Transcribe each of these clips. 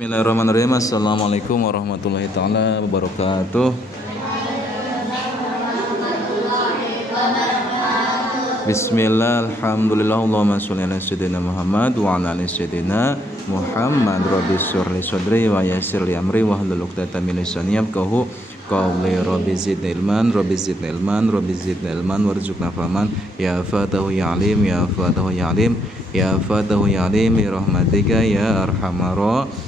Bismillahirrahmanirrahim. Assalamualaikum warahmatullahi taala wabarakatuh. Bismillah, alhamdulillah, Allahumma sholli ala sayyidina Muhammad wa ala ali sayyidina Muhammad. Rabbi shrah sadri wa yassir li amri wa hlul 'uqdatam min lisani yafqahu qawli. Rabbi zidni ilman, Rabbi zidni ilman, Rabbi zidni ilman warzuqna fahman. Ya fatahu ya alim, ya fatahu ya alim, ya fatahu ya alim bi rahmatika ya arhamar rahimin.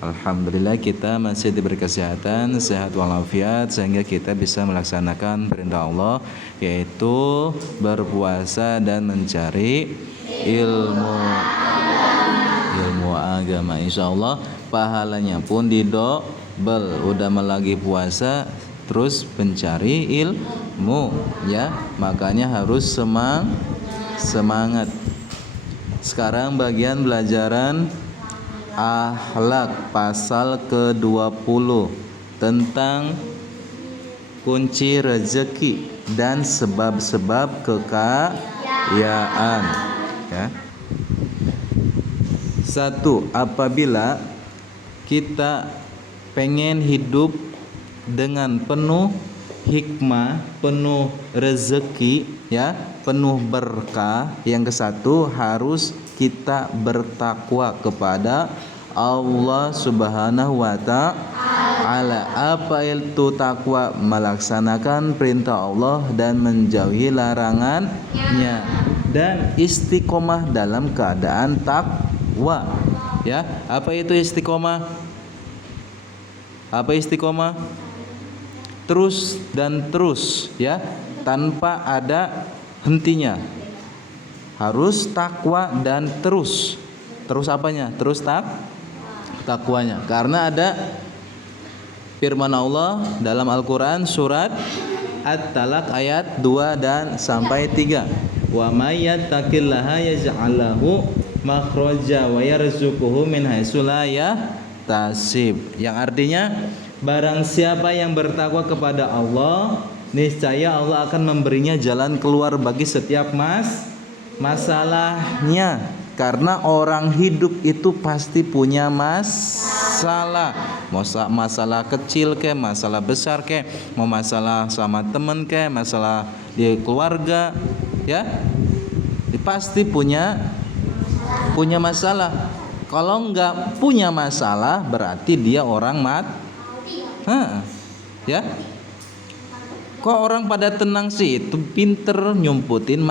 Alhamdulillah kita masih diberi kesehatan, sehat walafiat sehingga kita bisa melaksanakan perintah Allah, yaitu berpuasa dan mencari ilmu agama. Insyaallah pahalanya pun didobel. Udah lagi puasa terus mencari ilmu, ya, makanya harus semangat. Sekarang bagian pelajaran akhlak pasal ke-20 tentang kunci rezeki dan sebab-sebab kekayaan, ya. 1. Apabila kita pengen hidup dengan penuh hikmah, penuh rezeki, ya, penuh berkah, yang ke-1 harus kita bertakwa kepada Allah Subhanahu wa ta'ala. Apa itu takwa? Melaksanakan perintah Allah dan menjauhi larangannya, dan istiqomah dalam keadaan takwa, ya. Apa itu istiqomah? Apa istiqomah? Terus dan terus, ya, tanpa ada hentinya. Harus takwa dan terus apanya? Terus takwanya. Karena ada firman Allah dalam Al-Qur'an surat At-Talaq ayat 2 dan sampai 3. Wa may yattaqillaha yaj'al lahu makhraja wa yarzuquhu min haitsu la yahtasib. Yang artinya barang siapa yang bertakwa kepada Allah, niscaya Allah akan memberinya jalan keluar bagi setiap masalahnya. Karena orang hidup itu pasti punya masalah. Masalah kecil ke, masalah besar ke, mau masalah sama temen ke, masalah di keluarga, ya, pasti punya masalah. Kalau enggak punya masalah berarti dia orang ya. Kok orang pada tenang sih? Itu pinter nyumputin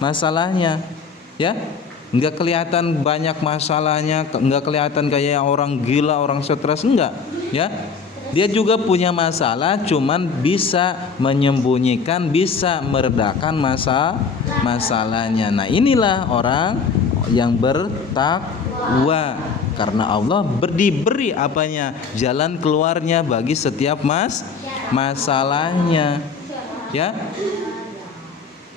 masalahnya, ya. Enggak kelihatan banyak masalahnya, enggak kelihatan kayak orang gila, orang stres, enggak, ya. Dia juga punya masalah, cuman bisa menyembunyikan, bisa meredakan masalahnya. Nah, inilah orang yang bertakwa, karena Allah diberi apanya? Jalan keluarnya bagi setiap masalahnya, ya.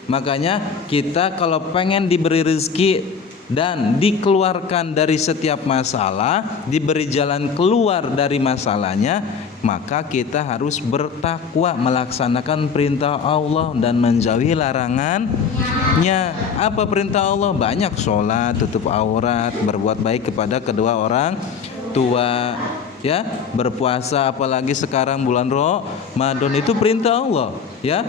Makanya kita kalau pengen diberi rezeki dan dikeluarkan dari setiap masalah, diberi jalan keluar dari masalahnya, maka kita harus bertakwa, melaksanakan perintah Allah dan menjauhi larangannya. Apa perintah Allah? Banyak: sholat, tutup aurat, berbuat baik kepada kedua orang tua, ya, berpuasa, apalagi sekarang bulan Ramadan itu perintah Allah, ya.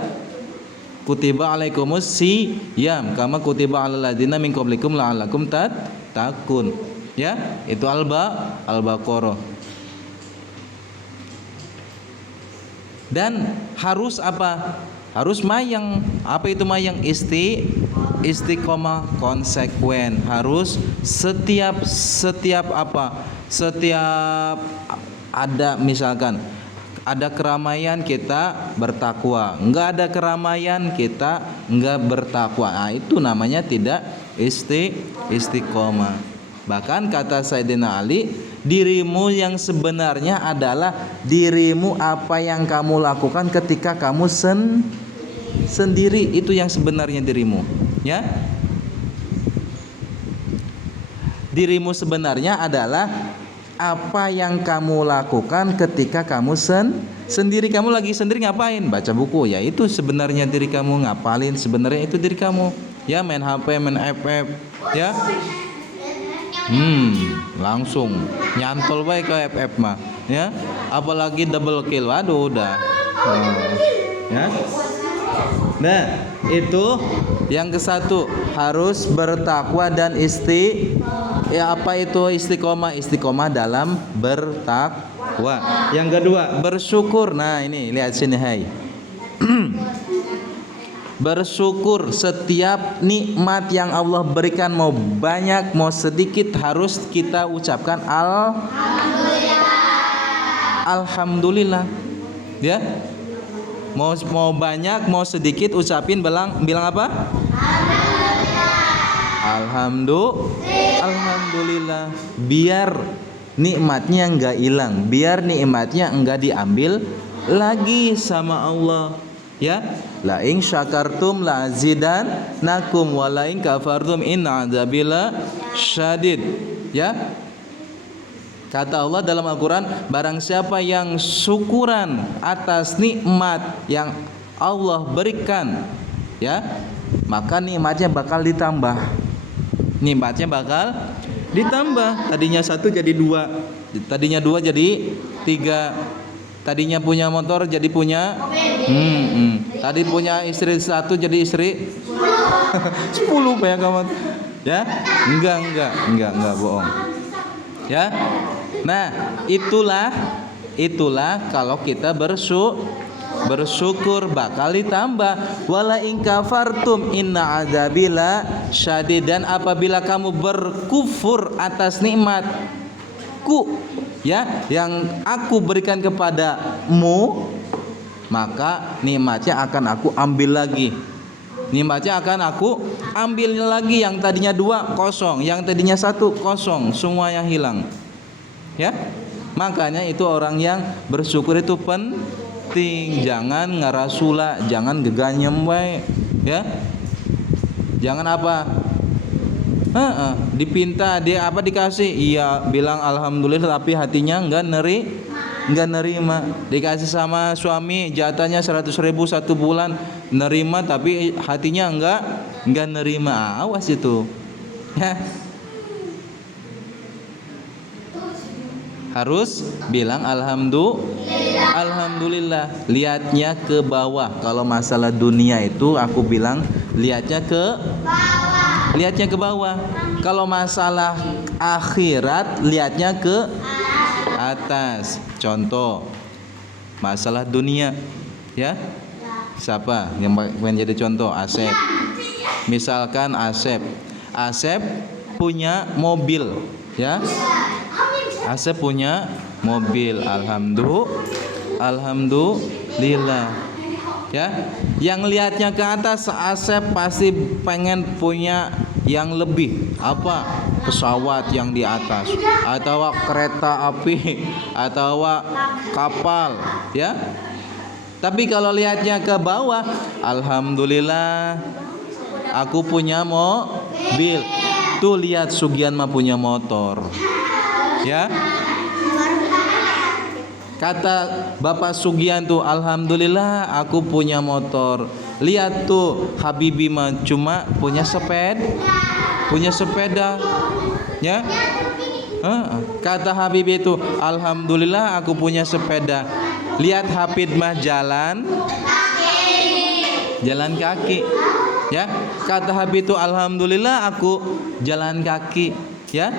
Kutiba alaikumus siyam kama kutiba alal ladzina min qablikum la'allakum tattaqun, ya. Itu Al-Baqarah. Dan harus apa? Harus mayang. Apa itu mayang? Istiqomah, konsekuen. Harus setiap apa? Setiap ada, misalkan ada keramaian kita bertakwa, enggak ada keramaian kita enggak bertakwa. Nah, itu namanya tidak istiqomah. Bahkan kata Sayyidina Ali, dirimu yang sebenarnya adalah dirimu apa yang kamu lakukan ketika kamu sendiri, itu yang sebenarnya dirimu, ya. Dirimu sebenarnya adalah apa yang kamu lakukan ketika kamu sendiri. Kamu lagi sendiri ngapain? Baca buku, ya itu sebenarnya diri kamu. Ngapalin, sebenarnya itu diri kamu. Ya, main HP, main FF, ya. Langsung nyantol baik ke FF mah, ya. Apalagi double kill, waduh udah. Ya. Nah, itu yang ke satu, harus bertakwa dan apa itu istiqomah? Istiqomah dalam bertakwa. Yang kedua, bersyukur. Nah, ini lihat sini, hai. Bersyukur setiap nikmat yang Allah berikan, mau banyak mau sedikit, harus kita ucapkan alhamdulillah. Ya. Mau banyak mau sedikit, ucapin bilang apa? Alhamdulillah. Biar nikmatnya enggak hilang, biar nikmatnya enggak diambil lagi sama Allah. Ya, la in syakartum la azidannakum wa la in kafartum in adzabila syadid. Ya. Kata Allah dalam Al-Qur'an, barang siapa yang syukuran atas nikmat yang Allah berikan, ya, maka nikmatnya bakal ditambah. Nikmatnya bakal ditambah. Tadinya 1 jadi 2, tadinya 2 jadi 3. Tadinya punya motor jadi punya tadi punya istri 1 jadi istri 10 banyak amat. Ya? Enggak bohong. Ya? Nah, itulah kalau kita bersyukur bakal ditambah. Wala in kafartum inna adzabila syadid. Dan apabila kamu berkufur atas nikmatku, ya, yang aku berikan kepadamu, maka nikmatnya akan aku ambil lagi. Nikmatnya akan aku ambil lagi. Yang tadinya 2 kosong, yang tadinya 1 kosong, semuanya hilang. Ya, makanya itu orang yang bersyukur itu penting. Jangan ngarasula, jangan geganyem wae, ya. Jangan apa? Dipinta dia apa dikasih, iya bilang alhamdulillah, tapi hatinya enggak nerima. Dikasih sama suami jatahnya 100.000 1 bulan, nerima tapi hatinya enggak nerima. Awas itu, ya. Harus bilang alhamdulillah. Lihatnya ke bawah. Kalau masalah dunia itu aku bilang lihatnya ke bawah. Kalau masalah akhirat lihatnya ke atas. Contoh masalah dunia, ya. Siapa yang pengen jadi contoh? Asep. Misalkan Asep punya mobil, ya. Asep punya mobil, alhamdulillah. Ya, yang lihatnya ke atas, Asep pasti pengen punya yang lebih, apa? Pesawat yang di atas, atau kereta api, atau kapal, ya. Tapi kalau lihatnya ke bawah, alhamdulillah, aku punya mobil. Tuh lihat Sugian mah punya motor. Ya. Kata Bapak Sugian tuh, alhamdulillah aku punya motor. Lihat tuh Habibi mah cuma punya sepeda. Ya. Kata Habibi itu, alhamdulillah aku punya sepeda. Lihat Hafid mah jalan kaki. Ya. Kata Habib itu, alhamdulillah aku jalan kaki. Ya.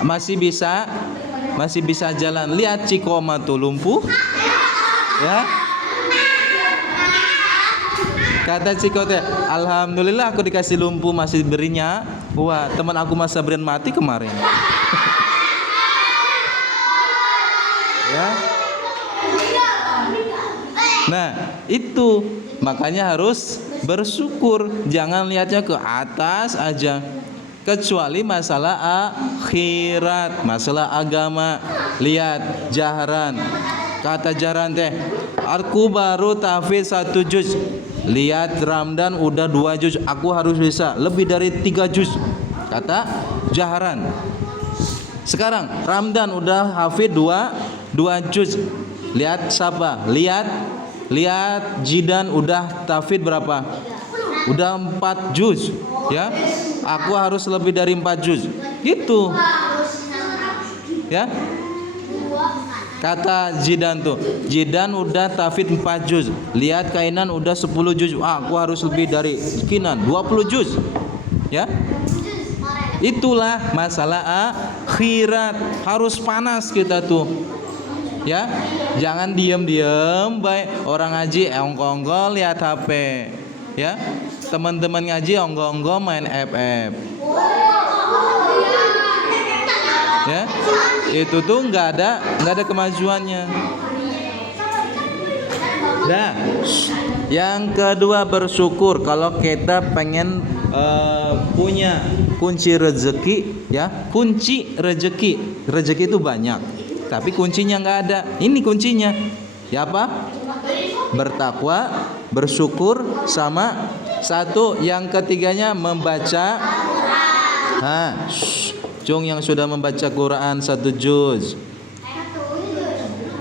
Masih bisa jalan. Lihat Cikoma tuh lumpuh, ya. Kata Ciko teh, alhamdulillah aku dikasih lumpuh masih berinya. Wah, teman aku masa berian mati kemarin. Ya. Nah, itu makanya harus bersyukur. Jangan lihatnya ke atas aja. Kecuali masalah akhirat, masalah agama. Lihat Jahran. Kata Jahran teh, aku baru tahfiz 1 juz. Lihat Ramdan udah 2 juz, aku harus bisa lebih dari 3 juz. Kata Jahran. Sekarang Ramdan udah hafid 2 juz. Lihat siapa? Lihat Jidan udah tahfidz berapa? udah 4 juz, ya. Aku harus lebih dari 4 juz. Gitu. Ya. Kata Zidan tuh, Zidan udah tafid 4 juz. Lihat Kainan udah 10 juz. Aku harus lebih dari Kinan 20 juz. Ya. Itulah masalah akhirat. Harus panas kita tuh. Ya. Jangan diam-diam baik orang ngaji ongko-ongko lihat HP. Ya. Teman-teman ngaji ongko-ongko main FF. Ya. Itu tuh nggak ada kemajuannya. Nah, yang kedua bersyukur kalau kita pengen punya kunci rezeki, ya. Kunci rezeki itu banyak, tapi kuncinya nggak ada. Ini kuncinya, ya apa? Bertakwa, bersyukur, sama satu yang ketiganya membaca. Cung yang sudah membaca Quran 1 juz,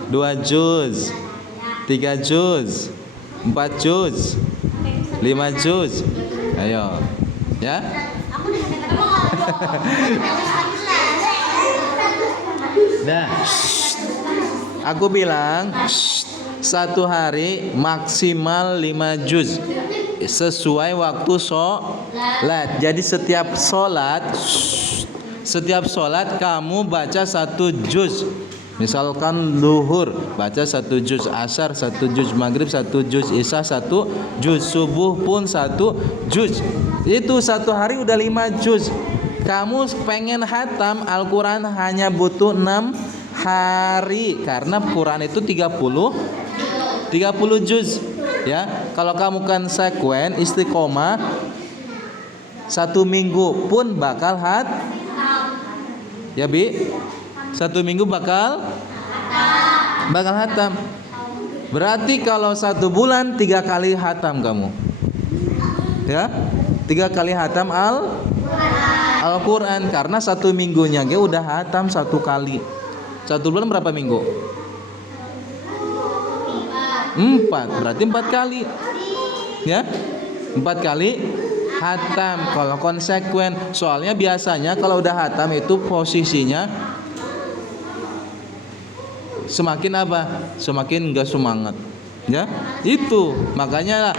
2 juz, 3 juz, 4 juz, 5 juz. Ayo, ya. Nah, aku bilang satu hari maksimal 5 juz sesuai waktu sholat. Jadi setiap sholat kamu baca 1 juz. Misalkan luhur baca 1 juz, asar 1 juz, maghrib 1 juz, isya 1 juz, subuh pun 1 juz. Itu satu hari udah 5 juz. Kamu pengen hatam Al-Quran hanya butuh 6 hari, karena Quran itu 30 juz. Ya, kalau kamu kan sekuen istiqomah 1 minggu pun bakal ya Bi, 1 minggu bakal hatam. Berarti kalau 1 bulan 3 kali hatam kamu, ya, 3 kali hatam Al-Quran. Karena 1 minggunya dia udah hatam 1 kali. 1 bulan berapa minggu? 4, berarti 4 kali, ya, 4 kali hatam kalau konsekuen. Soalnya biasanya kalau udah hatam itu posisinya semakin apa? Semakin enggak semangat. Ya, itu makanya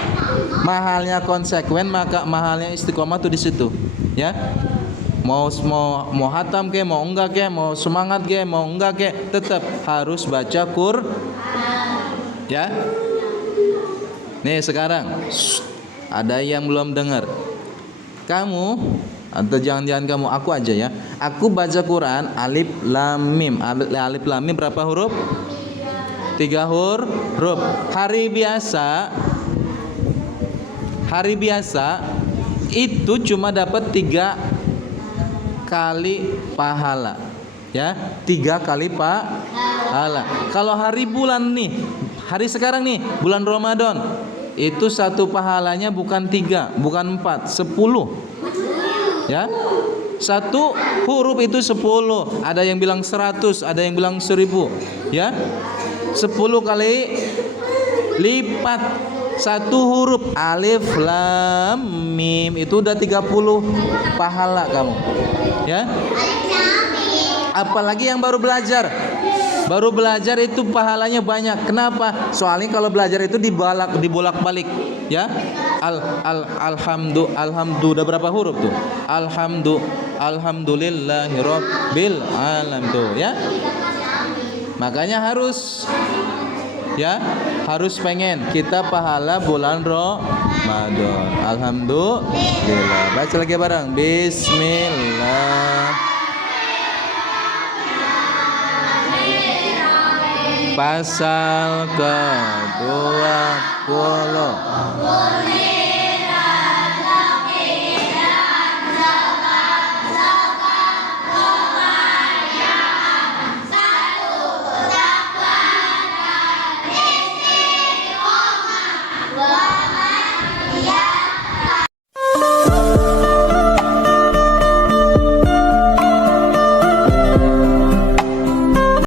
mahalnya konsekuen, maka mahalnya istiqomah tuh di situ. Ya, mau hatam ke, mau enggak ke, mau semangat ke, mau enggak ke, tetap harus baca Quran. Ya. Nih sekarang ada yang belum dengar. Kamu atau jangan-jangan kamu, aku aja ya. Aku baca Quran alif lam mim. Alif lam mim berapa huruf? 3 huruf. Hari biasa itu cuma dapat 3 kali pahala. Ya, 3 kali pahala. Kalau hari bulan nih, hari sekarang nih, bulan Ramadan, itu 1 pahalanya bukan 3, bukan 4, 10. Ya, 1 huruf itu 10. Ada yang bilang 100, ada yang bilang 1000. Ya, 10 kali lipat 1 huruf alif lam mim itu udah 30 pahala kamu. Ya, apalagi yang baru belajar. Baru belajar itu pahalanya banyak. Kenapa? Soalnya kalau belajar itu dibolak-balik, ya. Alhamdulillah udah berapa huruf tuh? Alhamdulillahirabbil alamin tuh, ya. Makanya harus pengen kita pahala bulan Ramadan. Alhamdulillah. Baca lagi bareng. Bismillah. Pasal ke-20.